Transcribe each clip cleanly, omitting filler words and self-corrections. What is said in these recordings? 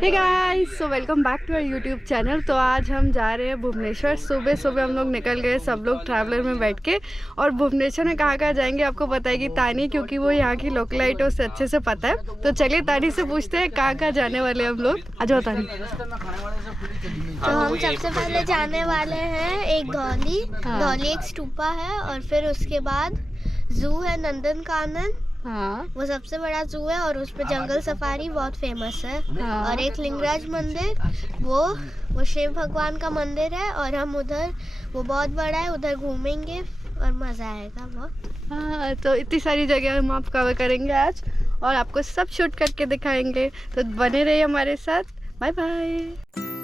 Hey guys, so welcome back to our YouTube channel. तो आज हम जा रहे हैं भुवनेश्वर। सुबह सुबह हम लोग निकल गए, सब लोग ट्रैवलर में बैठ के। और भुवनेश्वर में कहाँ कहाँ जाएंगे आपको बताएगी तानी, क्योंकि वो यहाँ की लोकलाइट उसे अच्छे से पता है। तो चलिए तानी से पूछते हैं कहाँ कहाँ जाने वाले हम लोग। आ जाओ तानी। तो हम सबसे पहले जाने वाले हैं एक धौली। धौली एक स्तूपा है और फिर उसके बाद जू है नंदन कानन। हाँ, वो सबसे बड़ा जू है और उस पे जंगल सफारी बहुत फेमस है। हाँ। और एक लिंगराज मंदिर, वो शिव भगवान का मंदिर है और हम उधर, वो बहुत बड़ा है, उधर घूमेंगे और मज़ा आएगा बहुत। हाँ, तो इतनी सारी जगह हम आप कवर करेंगे आज और आपको सब शूट करके दिखाएंगे। तो बने रहिए हमारे साथ। Bye bye.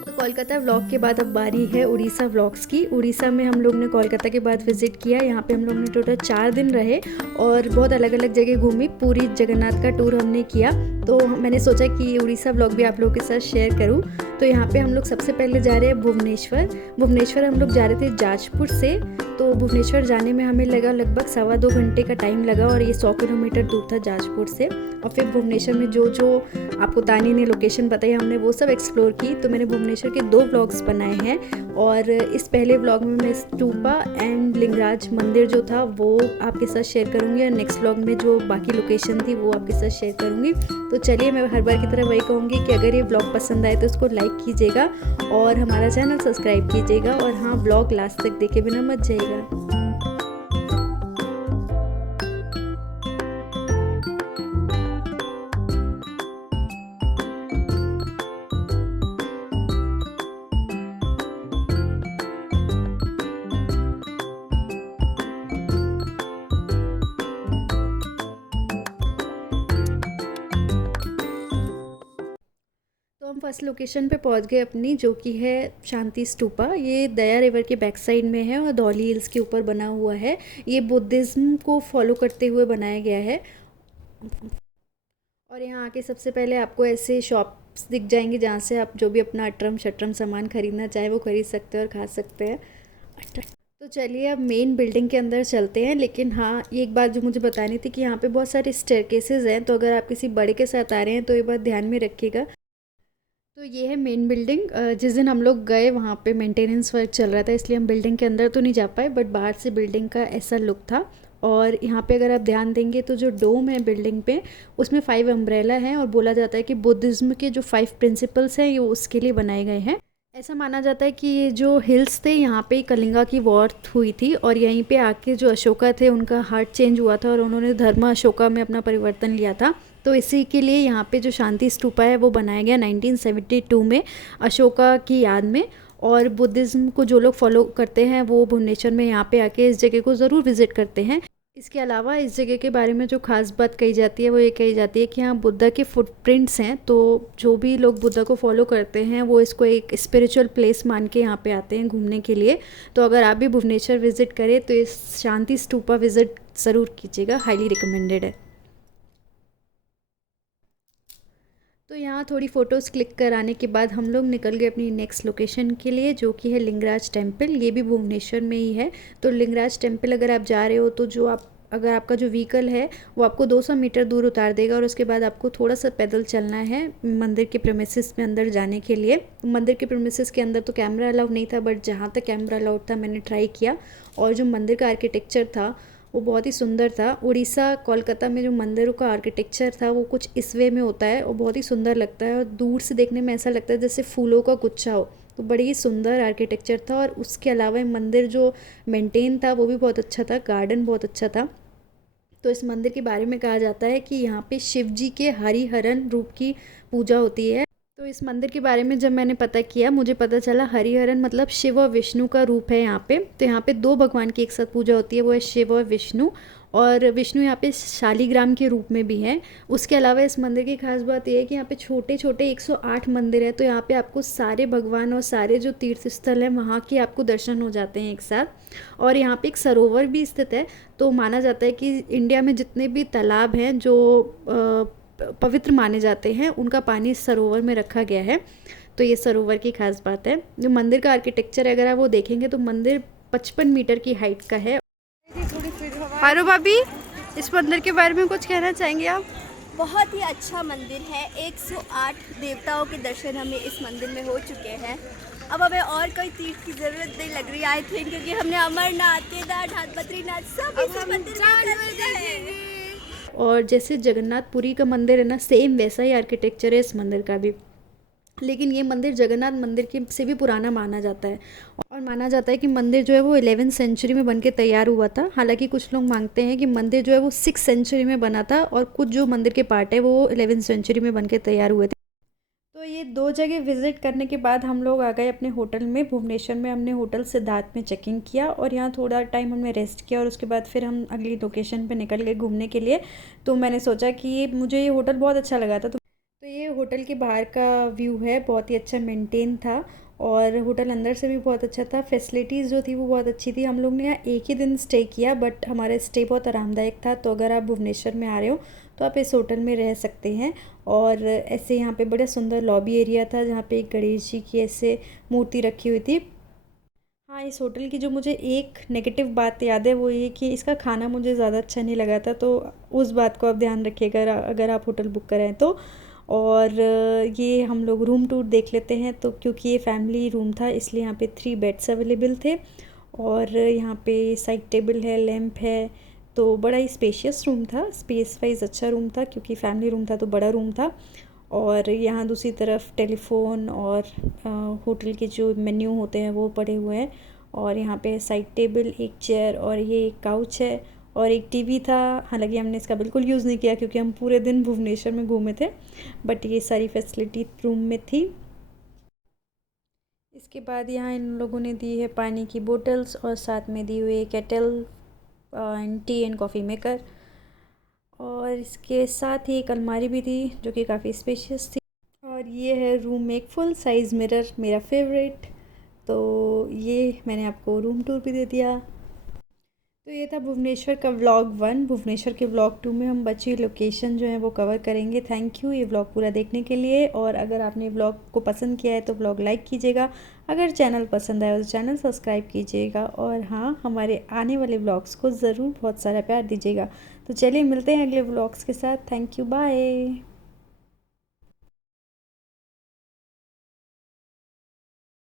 तो कोलकाता व्लॉग के बाद अब बारी है उड़ीसा व्लॉग्स की। उड़ीसा में हम लोग ने कोलकाता के बाद विज़िट किया। यहाँ पे हम लोग ने टोटल 4 दिन रहे और बहुत अलग अलग जगह घूमी। पूरी जगन्नाथ का टूर हमने किया। तो मैंने सोचा कि उड़ीसा व्लॉग भी आप लोगों के साथ शेयर करूँ। तो यहाँ पे हम लोग सबसे पहले जा रहे हैं भुवनेश्वर। भुवनेश्वर हम लोग जा रहे थे जाजपुर से। तो भुवनेश्वर जाने में हमें लगा लगभग 1.25 घंटे का टाइम लगा और ये 100 किलोमीटर दूर था जाजपुर से। और फिर भुवनेश्वर में जो जो आपको तानी ने लोकेशन बताई हमने वो सब एक्सप्लोर की। तो मैंने भुवनेश्वर के 2 व्लॉग्स बनाए हैं और इस पहले व्लॉग में मैं स्तूपा एंड लिंगराज मंदिर जो था वो आपके साथ शेयर करूँगी और नेक्स्ट व्लॉग में जो बाकी लोकेशन थी वो आपके साथ शेयर करूँगी। तो चलिए, मैं हर बार की तरह वही कहूँगी कि अगर ये व्लॉग पसंद आए तो उसको लाइक कीजिएगा और हमारा चैनल सब्सक्राइब कीजिएगा और हाँ, व्लॉग लास्ट तक देखे बिना मत जाइएगा। तो हम फर्स्ट लोकेशन पे पहुंच गए अपनी, जो कि है शांति स्तूपा। ये दया रिवर के बैक साइड में है और धौली हिल्स के ऊपर बना हुआ है। ये बुद्धिज़्म को फॉलो करते हुए बनाया गया है। और यहाँ आके सबसे पहले आपको ऐसे शॉप्स दिख जाएंगी जहाँ से आप जो भी अपना अटरम शटरम सामान खरीदना चाहे वो खरीद सकते हैं और खा सकते हैं। तो चलिए अब मेन बिल्डिंग के अंदर चलते हैं। लेकिन हाँ, ये एक बात जो मुझे बतानी थी कि यहाँ पे बहुत सारे स्टेयरकेसेस हैं। तो अगर आप किसी बड़े के साथ आ रहे हैं तो ये बात ध्यान में रखिएगा। तो ये है मेन बिल्डिंग। जिस दिन हम लोग गए वहाँ पे मेंटेनेंस वर्क चल रहा था, इसलिए हम बिल्डिंग के अंदर तो नहीं जा पाए, बट बाहर से बिल्डिंग का ऐसा लुक था। और यहाँ पे अगर आप ध्यान देंगे तो जो डोम है बिल्डिंग पे, उसमें 5 अम्ब्रेला हैं और बोला जाता है कि बुद्धिज़्म के जो 5 प्रिंसिपल्स हैं ये उसके लिए बनाए गए हैं। ऐसा माना जाता है कि ये जो हिल्स थे यहाँ पे कलिंगा की वॉर हुई थी और यहीं पे आके जो अशोका थे उनका हार्ट चेंज हुआ था और उन्होंने धर्म अशोका में अपना परिवर्तन लिया था। तो इसी के लिए यहाँ पे जो शांति स्तूपा है वो बनाया गया 1972 में अशोका की याद में। और बुद्धिज़्म को जो लोग फॉलो करते हैं वो भुवनेश्वर में यहाँ पे आके इस जगह को ज़रूर विज़िट करते हैं। इसके अलावा इस जगह के बारे में जो खास बात कही जाती है वो ये कही जाती है कि यहाँ बुद्धा के फुटप्रिंट्स हैं। तो जो भी लोग बुद्धा को फॉलो करते हैं वो इसको एक स्पिरिचुअल प्लेस मान के यहाँ पे आते हैं घूमने के लिए। तो अगर आप भी भुवनेश्वर विज़िट करें तो इस शांति स्तूपा विज़िट ज़रूर कीजिएगा, हाईली रिकमेंडेड है। तो यहाँ थोड़ी फ़ोटोज़ क्लिक कराने के बाद हम लोग निकल गए अपनी नेक्स्ट लोकेशन के लिए, जो कि है लिंगराज टेम्पल। ये भी भुवनेश्वर में ही है। तो लिंगराज टेम्पल अगर आप जा रहे हो तो अगर आपका जो व्हीकल है वो आपको 200 मीटर दूर उतार देगा और उसके बाद आपको थोड़ा सा पैदल चलना है मंदिर के प्रेमिसेस में अंदर जाने के लिए। मंदिर के प्रेमिसेस के अंदर तो कैमरा अलाउड नहीं था, बट जहाँ तक कैमरा अलाउड था मैंने ट्राई किया। और जो मंदिर का आर्किटेक्चर था वो बहुत ही सुंदर था। उड़ीसा कोलकाता में जो मंदिरों का आर्किटेक्चर था वो कुछ इस वे में होता है और बहुत ही सुंदर लगता है और दूर से देखने में ऐसा लगता है जैसे फूलों का गुच्छा हो। तो बड़ी ही सुंदर आर्किटेक्चर था। और उसके अलावा मंदिर जो मेंटेन था वो भी बहुत अच्छा था, गार्डन बहुत अच्छा था। तो इस मंदिर के बारे में कहा जाता है कि यहाँ पे शिव जी के हरिहरन रूप की पूजा होती है। तो इस मंदिर के बारे में जब मैंने पता किया मुझे पता चला हरिहरन मतलब शिव और विष्णु का रूप है यहाँ पे। तो यहाँ पे 2 भगवान की एक साथ पूजा होती है, वो है शिव और विष्णु। और विष्णु यहाँ पे शालिग्राम के रूप में भी हैं। उसके अलावा इस मंदिर की खास बात यह है कि यहाँ पे छोटे छोटे 108 मंदिर है। तो यहाँ पे आपको सारे भगवान और सारे जो तीर्थ स्थल हैं वहाँ के आपको दर्शन हो जाते हैं एक साथ। और यहाँ पे एक सरोवर भी स्थित है। तो माना जाता है कि इंडिया में जितने भी तालाब हैं जो पवित्र माने जाते हैं उनका पानी इस सरोवर में रखा गया है। तो ये सरोवर की खास बात है। जो मंदिर का आर्किटेक्चर है अगर आप वो देखेंगे तो मंदिर 55 मीटर की हाइट का है। पारो भाभी, इस मंदिर के बारे में कुछ कहना चाहेंगे आप? बहुत ही अच्छा मंदिर है। 108 देवताओं के दर्शन हमें इस मंदिर में हो चुके हैं। अब हमें और कोई तीर्थ की ज़रूरत नहीं लग रही आई थिंक, क्योंकि हमने अमरनाथ, केदारनाथ, बद्रीनाथ सब इस मंदिर में कर लिया है। और जैसे जगन्नाथपुरी का मंदिर है ना, सेम वैसा ही आर्किटेक्चर है इस मंदिर का भी। लेकिन ये मंदिर जगन्नाथ मंदिर के से भी पुराना माना जाता है, और माना जाता है कि मंदिर जो है वो 11वीं सेंचुरी में बन के तैयार हुआ था। हालांकि कुछ लोग मानते हैं कि मंदिर जो है वो 6th सेंचुरी में बना था, और कुछ जो मंदिर के पार्ट है वो 11वीं सेंचुरी में बन के तैयार हुए थे। तो ये 2 जगह विज़िट करने के बाद हम लोग आ गए अपने होटल में भुवनेश्वर में। हमने होटल सिद्धार्थ में चेकिंग किया और यहाँ थोड़ा टाइम हमने रेस्ट किया, और उसके बाद फिर हम अगली लोकेशन पे निकल गए घूमने के लिए। तो मैंने सोचा कि मुझे ये होटल बहुत अच्छा लगा था, तो ये होटल के बाहर का व्यू है, बहुत ही अच्छा मेंटेन था, और होटल अंदर से भी बहुत अच्छा था। फैसिलिटीज़ जो थी वो बहुत अच्छी थी। हम लोग ने यहाँ एक ही दिन स्टे किया, बट हमारा स्टे बहुत आरामदायक था। तो अगर आप भुवनेश्वर में आ रहे हो तो आप इस होटल में रह सकते हैं। और ऐसे यहाँ पे बड़ा सुंदर लॉबी एरिया था, जहाँ पे एक गणेश जी की ऐसे मूर्ति रखी हुई थी। हाँ, इस होटल की जो मुझे एक नेगेटिव बात याद है वो ये कि इसका खाना मुझे ज़्यादा अच्छा नहीं लगा था, तो उस बात को आप ध्यान रखिएगा अगर आप होटल बुक कराएं तो। और ये हम लोग रूम टूर देख लेते हैं। तो क्योंकि ये फैमिली रूम था इसलिए यहाँ पे 3 बेड्स अवेलेबल थे, और यहाँ पे साइड टेबल है, लैंप है, तो बड़ा ही स्पेशियस रूम था। स्पेस वाइज अच्छा रूम था, क्योंकि फैमिली रूम था तो बड़ा रूम था। और यहाँ दूसरी तरफ टेलीफोन और होटल के जो मेन्यू होते हैं वो पड़े हुए हैं। और यहाँ पे साइड टेबल, एक चेयर, और ये एक काउच है, और एक टीवी था। हालांकि हमने इसका बिल्कुल यूज़ नहीं किया क्योंकि हम पूरे दिन भुवनेश्वर में घूमे थे, बट ये सारी फैसिलिटी रूम में थी। इसके बाद यहाँ इन लोगों ने दी है पानी की बोतल्स, और साथ में दी हुई kettle and T and coffee maker. और इसके साथ ही एक अलमारी भी थी जो कि काफ़ी स्पेशियस थी। और ये है रूम में एक फुल साइज़ मिरर, मेरा फेवरेट। तो ये मैंने आपको रूम टूर भी दे दिया। तो ये था भुवनेश्वर का व्लॉग 1। भुवनेश्वर के व्लॉग 2 में हम बची लोकेशन जो है वो कवर करेंगे। थैंक यू ये व्लॉग पूरा देखने के लिए। और अगर आपने व्लॉग को पसंद किया है तो व्लॉग लाइक कीजिएगा, अगर चैनल पसंद आया तो चैनल सब्सक्राइब कीजिएगा, और हाँ, हमारे आने वाले व्लॉग्स को ज़रूर बहुत सारा प्यार दीजिएगा। तो चलिए मिलते हैं अगले व्लॉग्स के साथ। Thank you, bye.